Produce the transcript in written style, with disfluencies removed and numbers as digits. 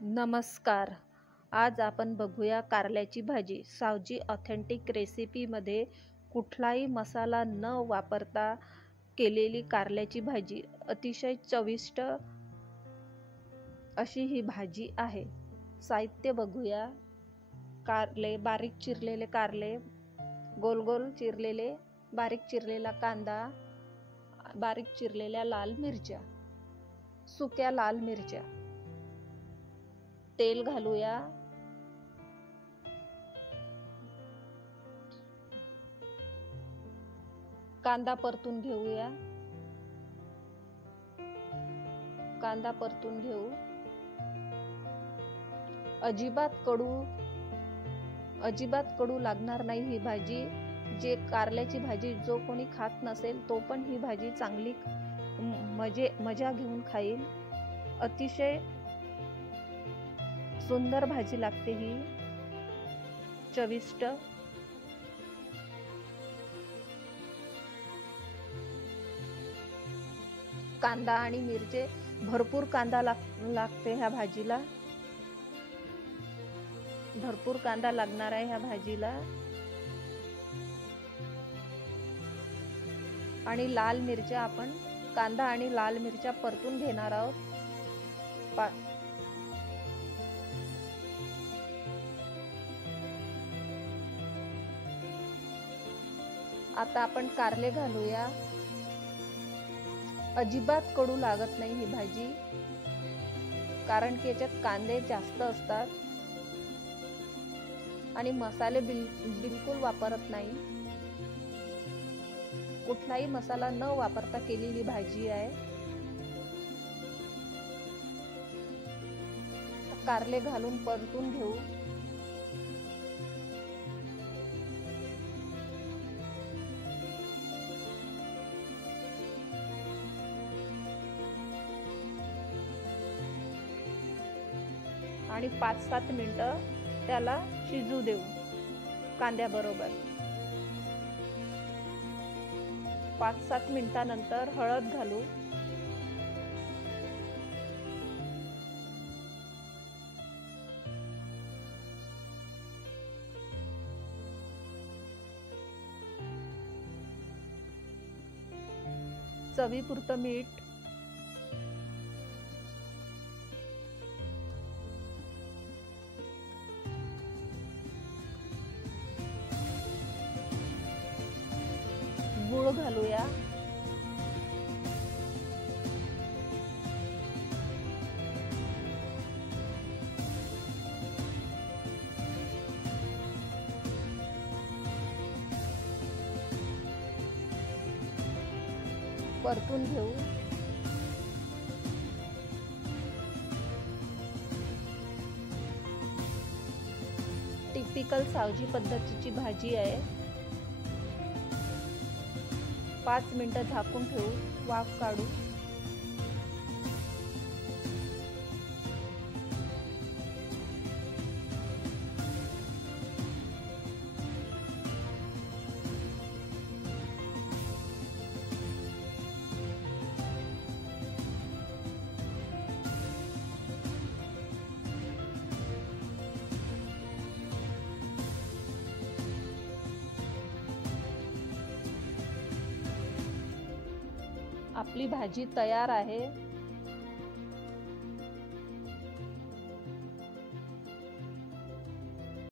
नमस्कार. आज आपण बघूया कारल्याची भाजी. सावजी ऑथेंटिक रेसिपीमध्ये कुठलाही मसाला न वापरता केलेली कारल्याची भाजी. अतिशय चविष्ट अशी ही भाजी आहे. साहित्य बघूया. कारले, बारीक चिरलेले कारले, गोल गोल चिरलेले, बारीक चिरलेला कांदा, बारीक चिरलेल्या लाल मिरच्या, सुक्या लाल मिरच्या. तेल घालूया. कांदा परतून घेऊया. कांदा परतून घेऊ. अजिबात कडू लागणार नाही ही भाजी. जे कारल्याची भाजी जो कोणी खात नसेल तो पण ही भाजी चांगली मजा घेऊन खाईल. अतिशय सुंदर भाजी लागते ही, चविष्ट. कांदा आणि मिरची, भरपूर कांदा लागते ह्या भाजीला. भरपूर कांदा लागणार आहे ह्या भाजीला. आणि लाल मिरच्या, आपण कांदा आणि लाल मिरच्या परतून घेणार आहोत. आता आपण कारले घालूया. अजिबात कडू लागत नाही ही भाजी, कारण की याच्यात कांदे जास्त असतात आणि मसाले बिलकुल वापरत नाही. कुठलाही मसाला न वापरता केलेली भाजी आहे. कारले घालून परतून घेऊ. आणि 5-7 मिनिटं त्याला शिजू देऊ कांद्याबरोबर. 5-7 मिनिटानंतर हळद घालू. चवीपुरतं मीठ. गूळ घालूया. परतून घेऊ. टिपिकल सावजी पद्धतीची भाजी आहे. 5 मिनिटं झाकून ठेवू. वाफ काढू. आपली भाजी तयार आहे.